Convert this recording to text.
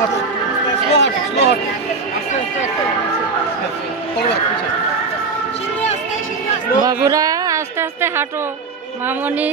হাঁটো, স্লো হাঁটো, স্লো হাঁটো, আস্তে আস্তে আস্তে, ফরওয়ার্ড পিছনে। বাবুরা আস্তে আস্তে হাঁটো, মামনি